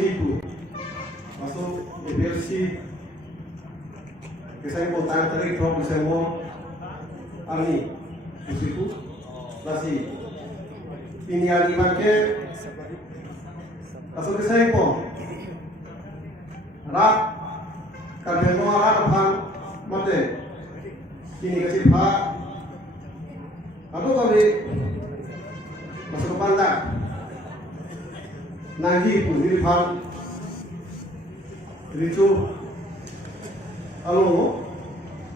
Meiphu masuk APHLC kisah important tarik drop kisah mo ani Meiphu nasi piniali bangke masuk kisah po rak karena mo rak bang mate kini kasih pak atau kami masuk ke pandak Nagi pun di depan Recho alo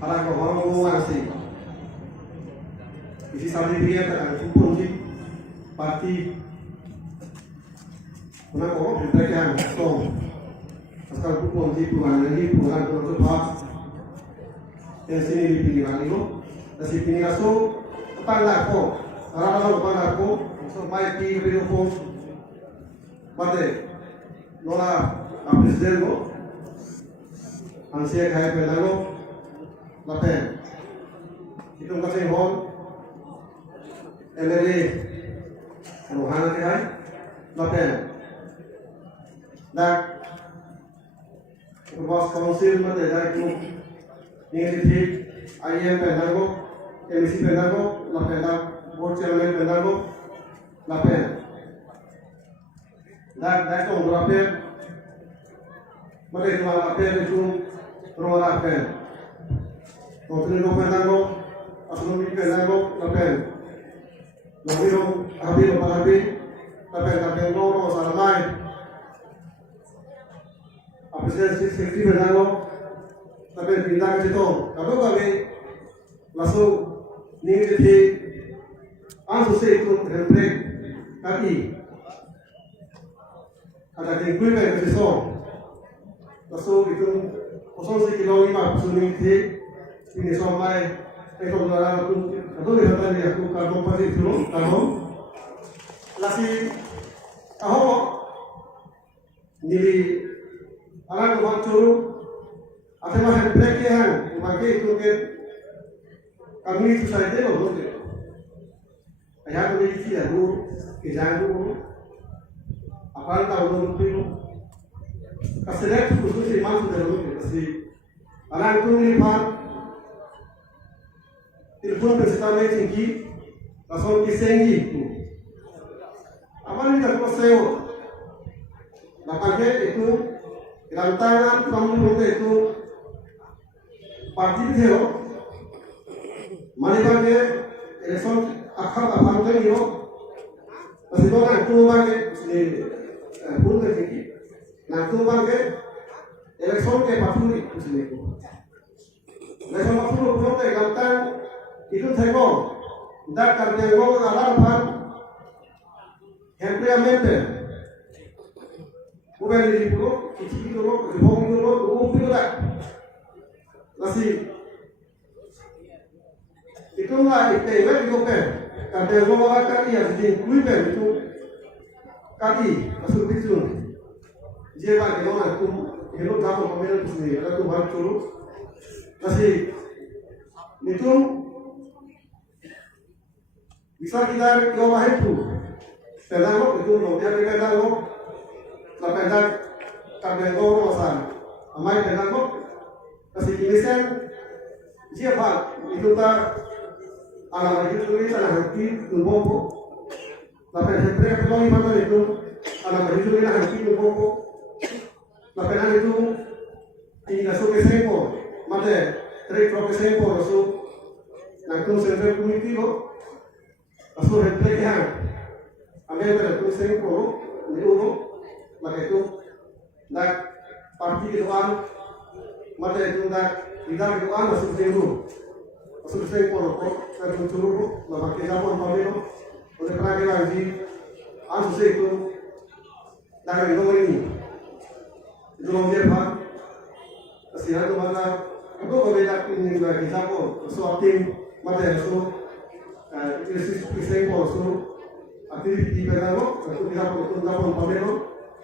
para orang ngasih isi sambil dia akan kumpul di parti mana kok berdekat tong asal kumpul di bulan keempat yang sini dipilih lagi lo nasi pilih aso tetangga kok orang tetangga kok sampai di video Mate, nola presiden go, Hanse kaya pedago, lapen. Itu kasih hon, MLA, Rohana kaya, lapen. Dak, bos council mate dak itu, ini di IM pedago, MC pedago, lapen dak, board chairman pedago, lapen. Dak itu berapa? Mereka cuma lapen itu rumah lapen. Kalau tidak pendago, asal pendago lapen. Lalu habis lapen loro salamai. Apresiasi sekali pendago lapen pindah ke situ. Kalau kami langsung ni jadi ansus itu handbrake kaki. Ada equipment di situ, lalu itu 0,5 kilo ini sampai ekonomi itu dikatakan dia aku karbon pasif dulu, karbon, lasi tahu nili alam rumah curu, ada macam break yang pakai itu ke kami society loh, ayah tu ini sih ada kerjaan tu. Apalagi tahun itu, kaselet khusus iman sudah lalu kasih. Anak itu ni pan, telepon bersama tinggi, langsung kisenggi itu. Apa ni tak pasal? Nampaknya itu rantangan kamu itu parti itu, mana bangke election akhir apa kan itu, pasti orang itu bangke ni. Pun terjadi. Nah, tu bangke election ke patuli usne ko. Election patuli pun te gantan itu thego. Dak karne go alar pan. Ampliamente. Bukan di puro, kici puro, bong puro, puro dak. Nasi. Itu nggak itu go pe. Karne go akan ya di kuipen itu kaki masuk pisun dia bagi orang tu hello kamu pemilik sendiri ada tu baru turun nasi itu bisa kita coba itu pedang itu dia pedang la pedang kabel goro asal amai pedang nasi kimisan dia bag itu tak alam itu tulis anak hati tumbok lapen hempre kalau ini mana itu anak itu ni nak hidup pokok lapenan itu tinggal suke sempo mate trik proke sempo rasu nak tu sempo kumiti lo rasu hempre kah ambil tu sempo ni uno maka itu nak parti keduaan mate itu nak lidar keduaan rasu sempo lo saya mencuru maka kita pun pamilo oleh peragai lagi, ansus itu dari nomor ini, itu nomor apa? Sehingga itu maka aku berbeda ini juga kita pun suatin materi itu, itu itu aktif di pedalo, aku kita pun pamelo,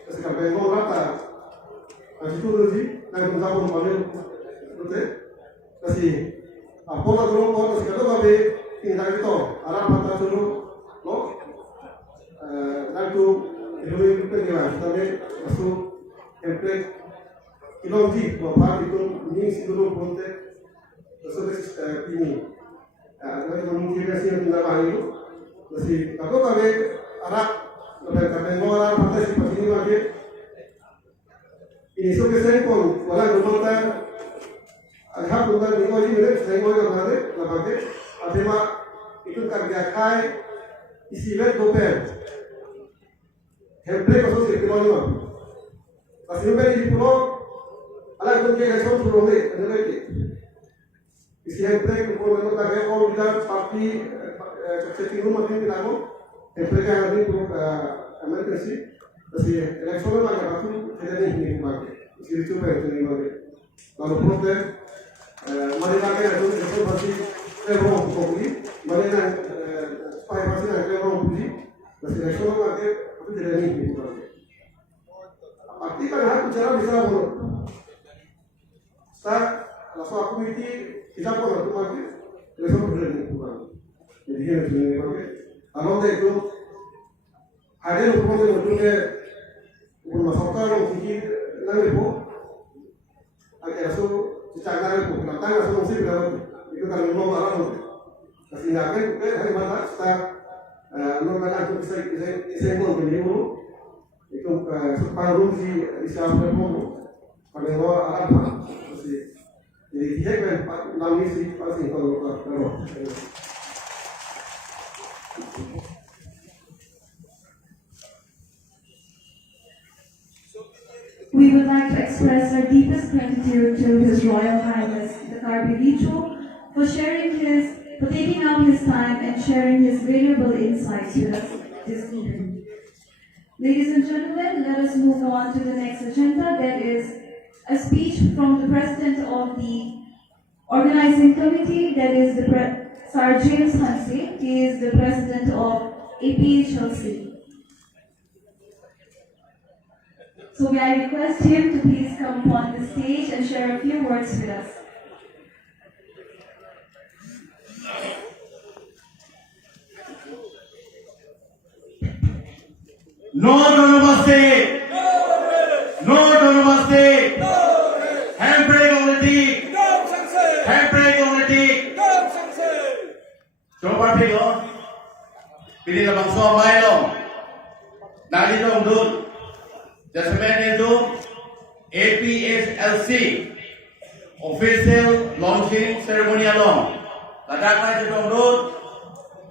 sekarang pedalo rata, itu dulu nanti kita pun pamelo, betul? Kasih, apa dulu kalau sekarang kami tinggal itu, arah mata dulu. Lo, nanti itu pengilang, tapi masuk emplek ilongji bahwa itu ini sebelum kontek sesuatu ini ada mungkin masih tidak baik masih kalau kami anak kami orang partisipasi ini lagi ini sebagai pun wala domota alham tentang ini lagi ni saya mau yang ada lepas ada mak itu kerja kai isi web doper emplek khusus ceremonial masih memberi pulau ala itu kita semua pulau ni ada lagi isi emplek pulau itu kami all kita parti setting room mungkin kita mau emplek yang ada pulau emergency masih election mana batu tidak ni mungkin isi itu ni mungkin lalu proses mana lagi ada itu masih terus kopi mana supaya masih ada terus kopi masih election mana itu tidak ni mungkin arti kan harus bicara bisa boleh start langsung aku itu kita boleh tu mungkin election berani bukan jadi yang ini mungkin alamthe itu ada hukum yang berbeda hukum masyarakat yang tinggi nanti pun agak rasu cakap nanti pun tentang rasu mesti berapa itu kan nomor alam kasih ngapain hari mana start nomor alam itu bisa pun begini itu supaya rumsi siapa pun pada nomor alam jadi dia kan lami sih pasti kalau We would like to express our deepest gratitude to His Royal Highness, the Karbi Recho, for taking out his time and sharing his valuable insights with us this evening. Ladies and gentlemen, let us move on to the next agenda, that is a speech from the President of the Organizing Committee, that is Sir James Hanse. He is the President of APHLC. So may I request him to please come upon the stage and share a few words with us. No namaste. No namaste. Handbrake on the teeth. Handbrake on the teeth. Coba pilih, pilih labang somai lo. Nali dong dud. Ceremonial itu APHLC official launching ceremonial long. Ladaknya itu dong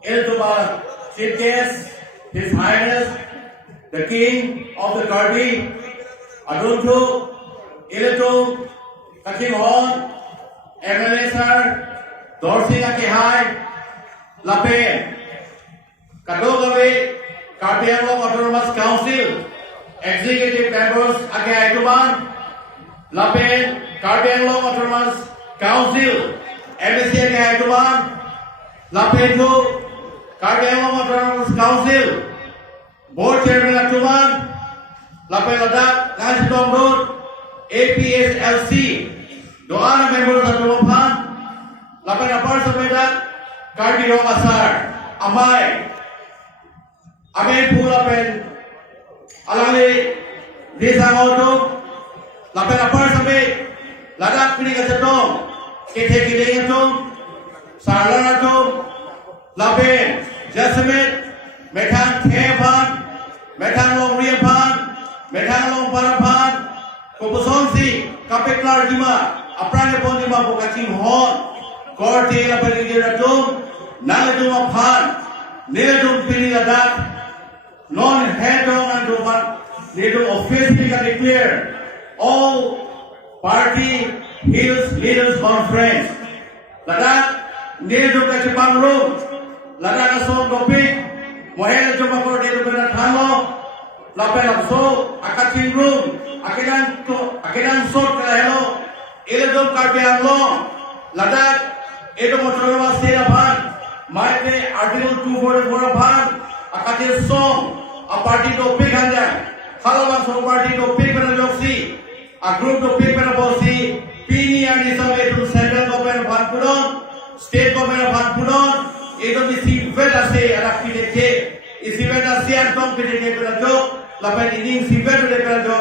itu bah chief guest His Highness the King of the Karbi Aduntu Iletu Kakim Hon MLA Sir Dorsi Akihai Lapen Kadogawe Karbi Autonomous Council Executive members Ake Aituman, Lapen, Karbi Autonomous Council, MSC Ake Aituman, Lapen to Karbi Autonomous Council, Board Chairman Aituman, Lapen Ladakh, Lanchitong Road, APHLC, Doana members Atumapan, Lapen Apar Sapedak, Karbi Asar, Amai, Meiphu Lapen. Alangli desa ngautum lapen apar sampai ladak pilih kesetong kete atum saran atum lapen jasmet metang kepan metang long riapan metang long parapan kopusonsi kapeklar lima aprane pon lima pokacing hon korte lapen atum nalatum aphan nilatum pilih ladak non-head-on and they do officially declare all party Hills Leaders Conference. Ladakh, they do kachipang room. Ladakh asong topik, mohel jumpa ko they do kena thalo. Lapen apso, akaching room, akinan sot kalahelo. Ile do karbiang long. Ladakh, ito motorwa sila pan. Maite Article 244 pan. Akatir song a party to pick hanja halaman so party to pick na joksi a group to pick na bosi pini and is away to central government of Pudon state government of Pudon edo bisi vela se arakti dekhe isi vela se antom pide de pera jo lapen ining si vela de pera jo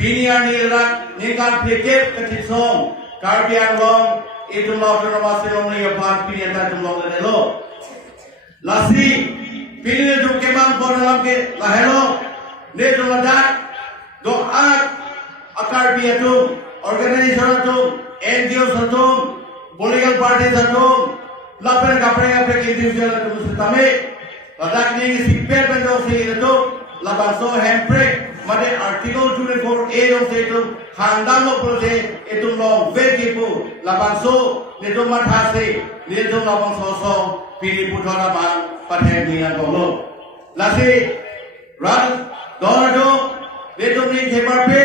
pinian nirak ningkat pikir ketisong karbian long itu lo terima silong ni apa pinian tak jumlah lelo lasi pinian tu kemang pun dalam ke lahelo ne tu ada doa akar biatum organisasi tu NGO satu political party satu lapen kapre individual tu setame ladak ni sipir bentuk sih itu labaso handbrake made article 24A dong itu handang lo proses itu lo vegipu labaso itu mathase itu labang sosong pilih putra bang perhentian dong lasi ran dono itu ni kebarpe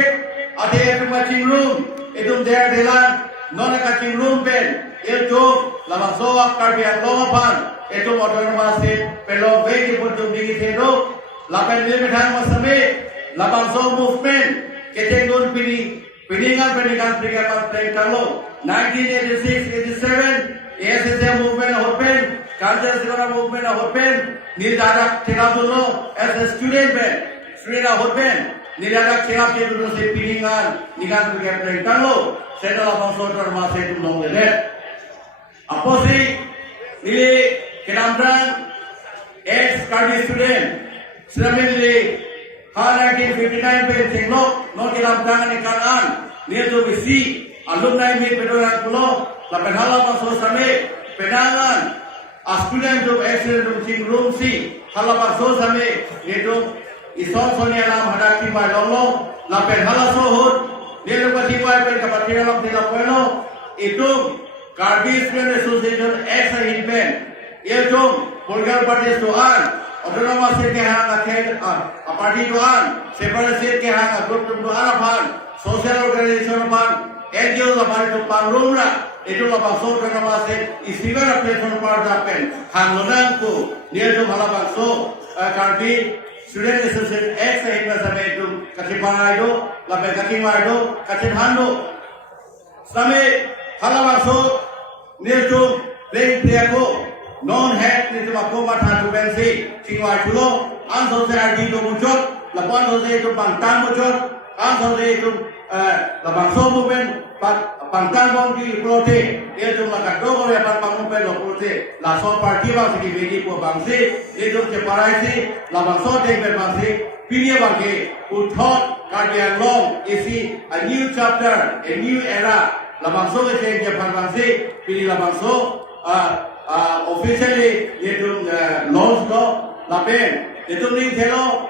ada itu macing room itu dia delan nona kacing room ben itu labaso akar biar lo pan itu motor masih pelo vegipu tu di situ lapan dia berhang masame lapan so movement ketengun piningan perikalo 1986 87 ASSM movement open culture sekolah movement open nildarak khilaf dulu as a student open nildarak khilaf ke dulu se piningan nikan perikalo saya lapan so termasuk itu nonglet apa sih ini kenamran ex Karbi student Ceremonial 1959 pe singlok no kilam tangan ikanan dia tu bisi alumni meet pedoran pulo lapan hala paso same pedangan student tu excellent teaching room si hala paso same itu ison sonia lam hadaki ba lolo lapan hala sohut dia tu pati ba pe kapati lam tila puelo itu Karbi Student Association ex event itu political party soal autonomous state ke hang akhir party doan separate state ke hang group doan apaan social organization apaan NGO apaan itu pangrumra itu apa so autonomous state istimewa application part apen hangonang ko dia tu halapa so Karbi Student Association ex event sampai itu kasipana itu lapan kaki itu kasipando sampai halapa so dia tu playing player ko non-head ni cuma koma thatu bensi cingwai pulo ansor se ardi to muncul lapan sose itu pantang muncul ansor se itu lapan so movement pantang bong di pulote dia tu makan dogo ya pantang movement lo pulote la so party bang si begi po bangsi itu separai si lapan so deng bangsi pinia bangke uthot karbian long isi a new chapter a new era lapan so ke je bangsi pilih lapan so officially itu launch do lapen itu ning thelo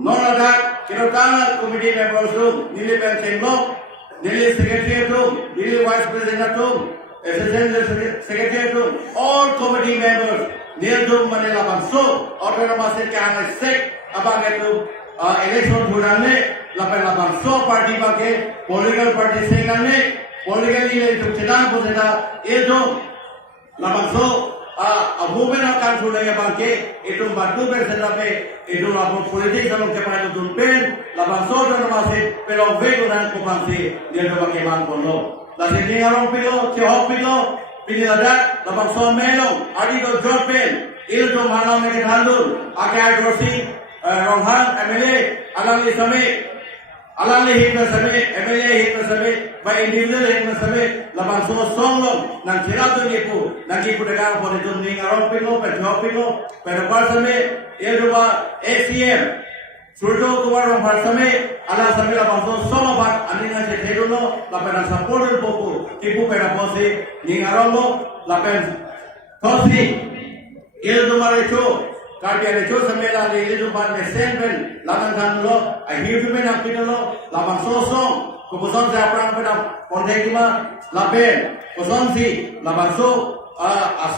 nonadak kirotana committee members room nili pensenlo nili secretary room nili vice president room assistant secretary room all committee members near room manila banso autonomous state ka sek abang itu election dhurane lapan so party bage political party sekane politically itu chidang poseda itu lapan so movement akan sudah bangke itu 40% itu lapor politik kalau kepada itu pen lapan so dan masih pelong vego dan kopangsi dia bangke bang kono lagi ni orang pilo cehok pilo pilih ada lapan so melong adi do job pen itu mana mereka handul akai grossing Rohan MLA alami same alami hingga same MLA hingga same by individual hingga same lapan so songlong nang siratu nipu nagi pudagang pon itu ning aron pilo job pilo pero same itu ba ACM surdo kuwar same ala same lapan so soma bat aninga se kedo lapan support popo tipu pera pose ning aron lo lapan tosi itu Recho Karbi Recho samela le itu ban mesenben lapan kanlo a hidupen akidolo lapan sosong keputusan saya perang pada kontekima lapen kosonsi lapan so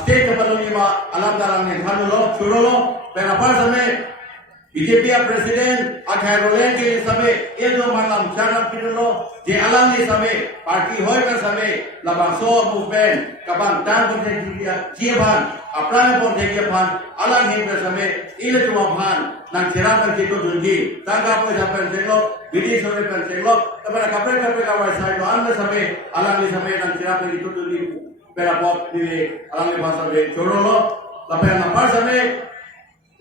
state kepada lima alam dalam ni kanlo curolo penapa sampai BJP presiden APHLC ke sampai itu malam jangan pidolo di alam ni sampai parti hoy kan sampai lapan so movement kapan dan kontekima jiban apalagi kontekima alam ni sampai ini cuma pan nang cerita kita tunjuk tangga apa sampai tengok bidi sore tengok kepada kapal kawai saya tu anda sampai alam ni sampai nang cerita itu tunjuk berapa di alam ni bahasa be curolo tapi apa sampai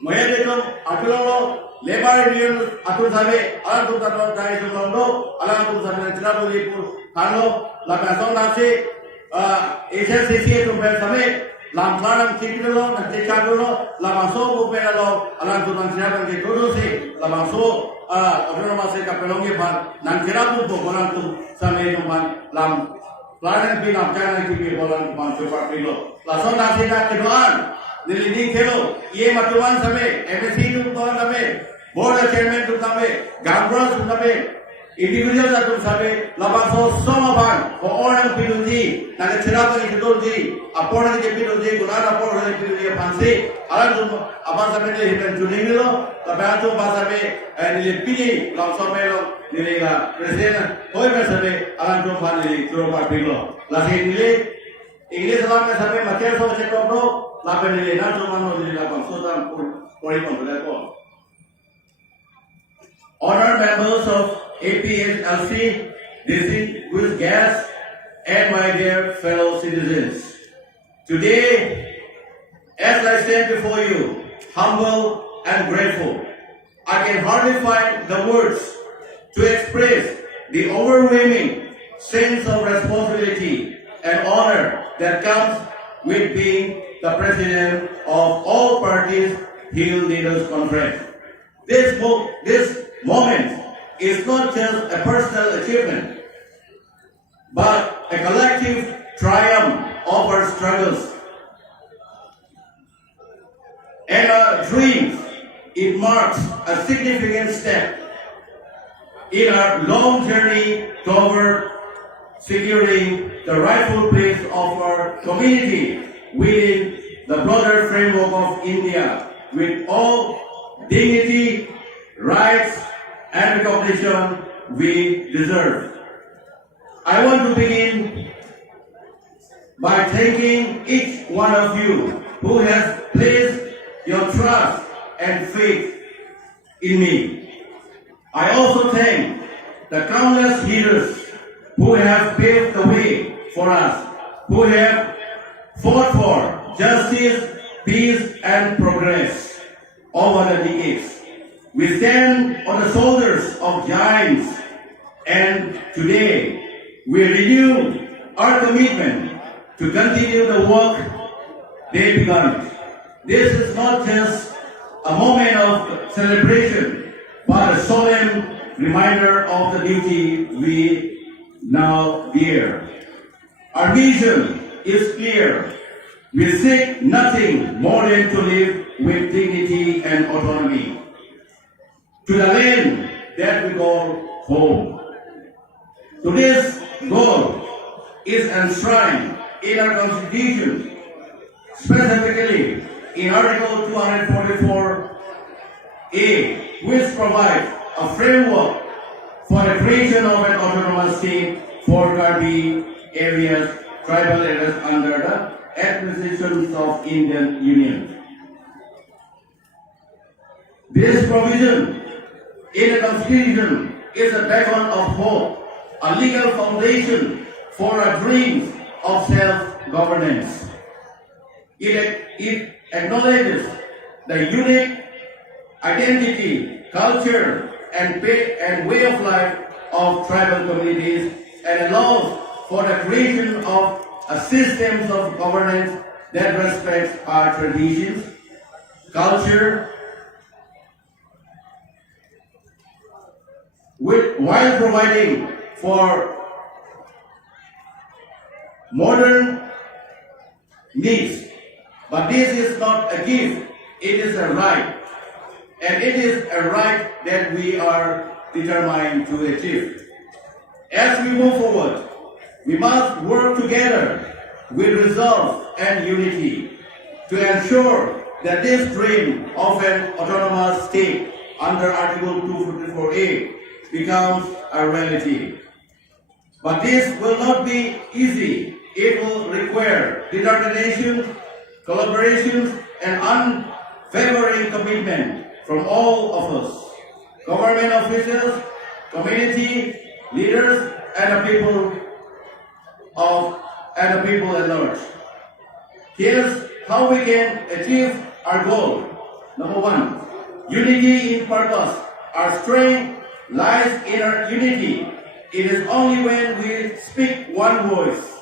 Mereka itu aturan Labor Union atum sabe, alam tu dari sebelum alam tu sabe cerita tu di kalau lapan tahun nasi APHLC tu sabe lam klaran kita lo nanti cakap lo lapan so bukan lo alam tu nanti cerita kita tu sih lapan so orang masih kapelongnya pan nanti cerita tu orang tu sabe tu pan lam klaran pinam jangan kita orang pan cepat lo langsung nasi dah kedoan nilai kedo ye matuan sabe MSC tu tuan sabe board chairman tu sabe gambras tu sabe individual tu sabe lapan so semua pan orang piluji nanti cerita tu itu di apa yang kita piluji guna apa yang kita piluji pansi alam tu apa sabe ni hidup juning lo tapi tu apa sabe nilai pilih langsung melo nilai la presiden koi sabe alam tu pan nilai turun parti lo lagi nilai English sabe sabe macam so cakap bro lapan nilai nak cuma nilai lapan so tan puri pun boleh kok. Honored members of APHLC, distinguished guests, and my dear fellow citizens. Today, as I stand before you, humble and grateful, I can hardly find the words to express the overwhelming sense of responsibility and honor that comes with being the president of all parties Hill Leaders Conference. This moment is not just a personal achievement, but a collective triumph of our struggles and our dreams. It marks a significant step in our long journey toward securing the rightful place of our community within the broader framework of India with all dignity, rights, and recognition we deserve. I want to begin by thanking each one of you who has placed your trust and faith in me. I also thank the countless leaders who have paved the way for us, who have fought for justice, peace, and progress over the decades. We stand on the shoulders of giants, and today we renew our commitment to continue the work they began. This is not just a moment of celebration, but a solemn reminder of the duty we now bear. Our vision is clear. We seek nothing more than to live with dignity and autonomy to the land that we call home. To this goal is enshrined in our Constitution, specifically in Article 244A, which provides a framework for the creation of an autonomous state for Karbi areas, tribal areas under the administrations of Indian Union. This provision in the Constitution is a beacon of hope, a legal foundation for our dreams of self-governance. It acknowledges the unique identity, culture, and way of life of tribal communities and allows for the creation of a system of governance that respects our traditions, culture, while providing for modern needs. But this is not a gift, it is a right. And it is a right that we are determined to achieve. As we move forward, we must work together with resolve and unity to ensure that this dream of an autonomous state under Article 244A becomes a reality. But this will not be easy. It will require determination, collaboration, and unwavering commitment from all of us, government officials, community leaders, and the people at large. Here's how we can achieve our goal. Number one, unity in purpose. Our strength lies in our unity. It is only when we speak one voice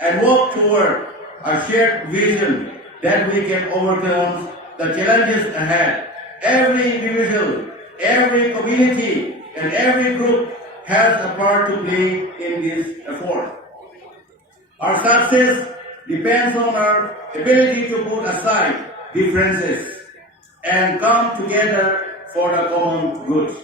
and work toward a shared vision that we can overcome the challenges ahead. Every individual, every community, and every group has a part to play in this effort. Our success depends on our ability to put aside differences and come together for the common good.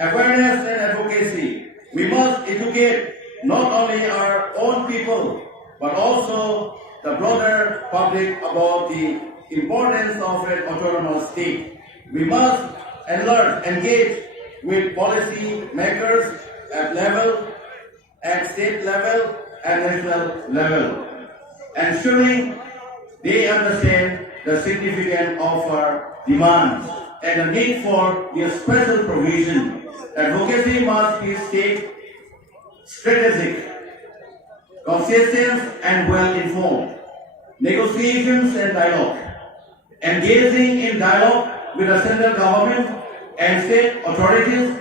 Awareness and advocacy. We must educate not only our own people, but also the broader public about the importance of an autonomous state. We must engage with policy makers at state level and national level, ensuring they understand the significance of our demands and the need for the special provision. Advocacy must be state strategic, consistent and well-informed. Negotiations and dialogue. Engaging in dialogue with the central government and state authorities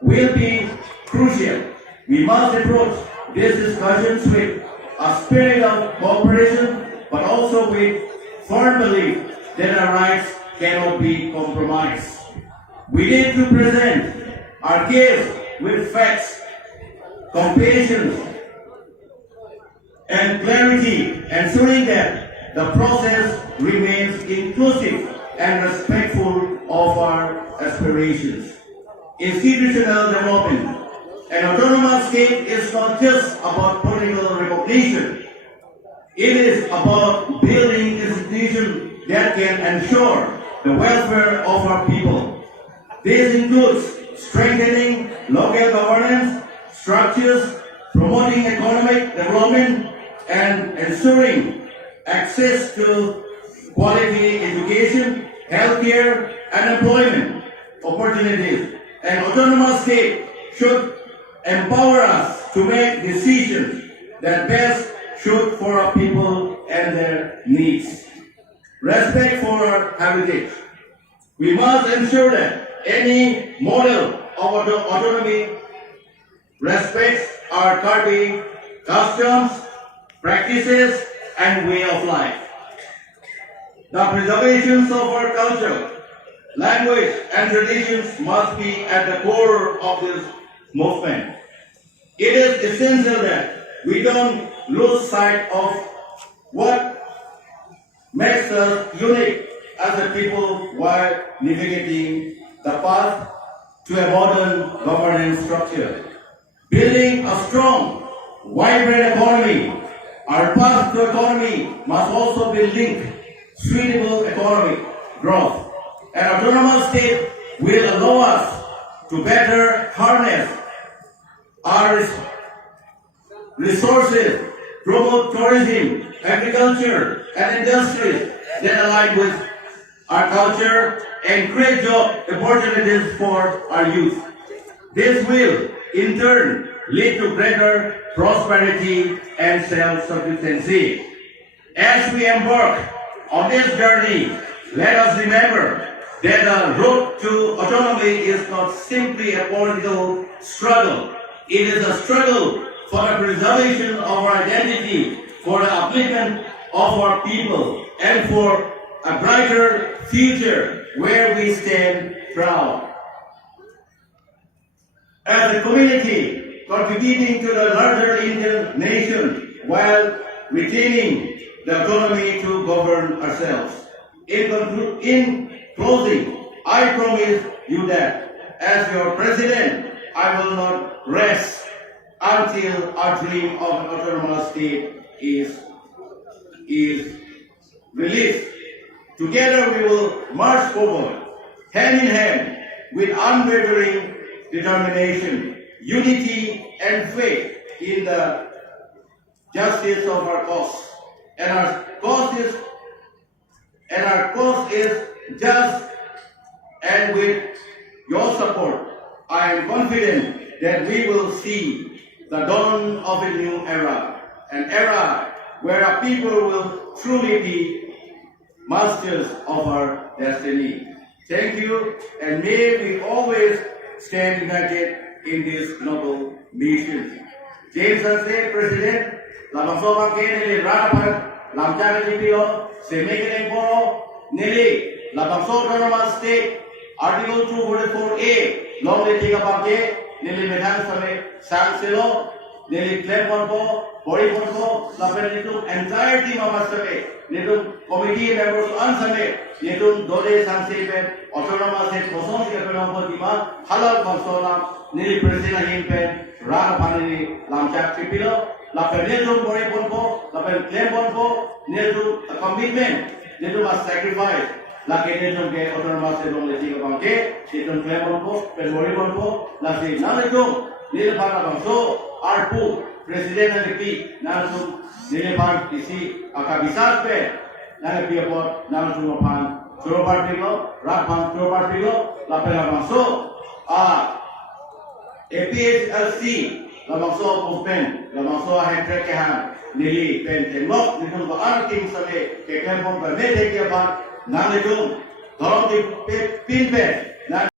will be crucial. We must approach these discussions with a spirit of cooperation, but also with firm belief that our rights cannot be compromised. We need to present our case with facts, compassion, and clarity, ensuring that the process remains inclusive and respectful of our aspirations. Institutional development. An autonomous state is not just about political recognition. It is about building institutions that can ensure the welfare of our people. This includes strengthening local governance structures, promoting economic development, and ensuring access to quality education, healthcare, and employment opportunities. An autonomous state should empower us to make decisions that best suit for our people and their needs. Respect for our heritage. We must ensure that any model of autonomy respects our Karbi customs, practices, and way of life. The preservation of our culture, language, and traditions must be at the core of this movement. It is essential that we don't lose sight of what makes us unique as a people while navigating the path to a modern governance structure. Building a strong, vibrant economy, our path to economy must also be linked suitable economic growth. An autonomous state will allow us to better harness our resources, promote tourism, agriculture, and industries that align with our culture and create job opportunities for our youth. This will, in turn, lead to greater prosperity and self-sufficiency. As we embark on this journey, let us remember that the road to autonomy is not simply a political struggle. It is a struggle for the preservation of our identity, for the upliftment of our people, and for a brighter future where we stand proud. As a community contributing to the larger Indian nation while retaining the autonomy to govern ourselves. In closing, I promise you that as your president, I will not rest until our dream of an autonomous state is released. Together we will march forward, hand in hand, with unwavering determination, unity, and faith in the justice of our cause. And our cause is just, and with your support, I am confident that we will see the dawn of a new era, an era where our people will truly be masters of our destiny. Thank you, and may we always stand united in this noble mission. James Hanse, President, Labangso Bangke, Nili Ranapan, Lamjana Jipio, Semekeng Poro, Nili, Labangso Autonomous State, Article 244A, Long Letiga Bangke, Nili Medhan Same, Sang Silo, Nili Clemponpo, Bori Ponpo, Lapen Nitum, entire team of Masame, Nitum committee members Ansame, Nitum Dode Sansepen, Autonomous State, Poson Kepenampo Dima, Halal Consola, Nili President Himpen, Rana Panini, Lamjak Tripilo, Lapen Nitum Bori Ponpo, Lapen Clemponpo, Nitum a commitment, Nitum a sacrifice, Laki Nitum ke Autonomous State Long Letiga Bangke, Nitum Clemponpo, Pen Bori Ponpo, Lasi Nalitum, Nil Bana Bangso, Arpu, President Nanti, Nansum, Nilepan, isi, Akabisat pe, Nanti Apot, Nansum Apan, Chorobar Pigo, Rapan, Chorobar Pigo, Lapela Bangso, APHLC, Labangso Movement, Labangso Hendrek Kehan, Nili, Pen Tenmok, Nitum Baan Kim Sale, Kekem Pom Pemete Kiapan, Nalitum, Dorong di Pinpen,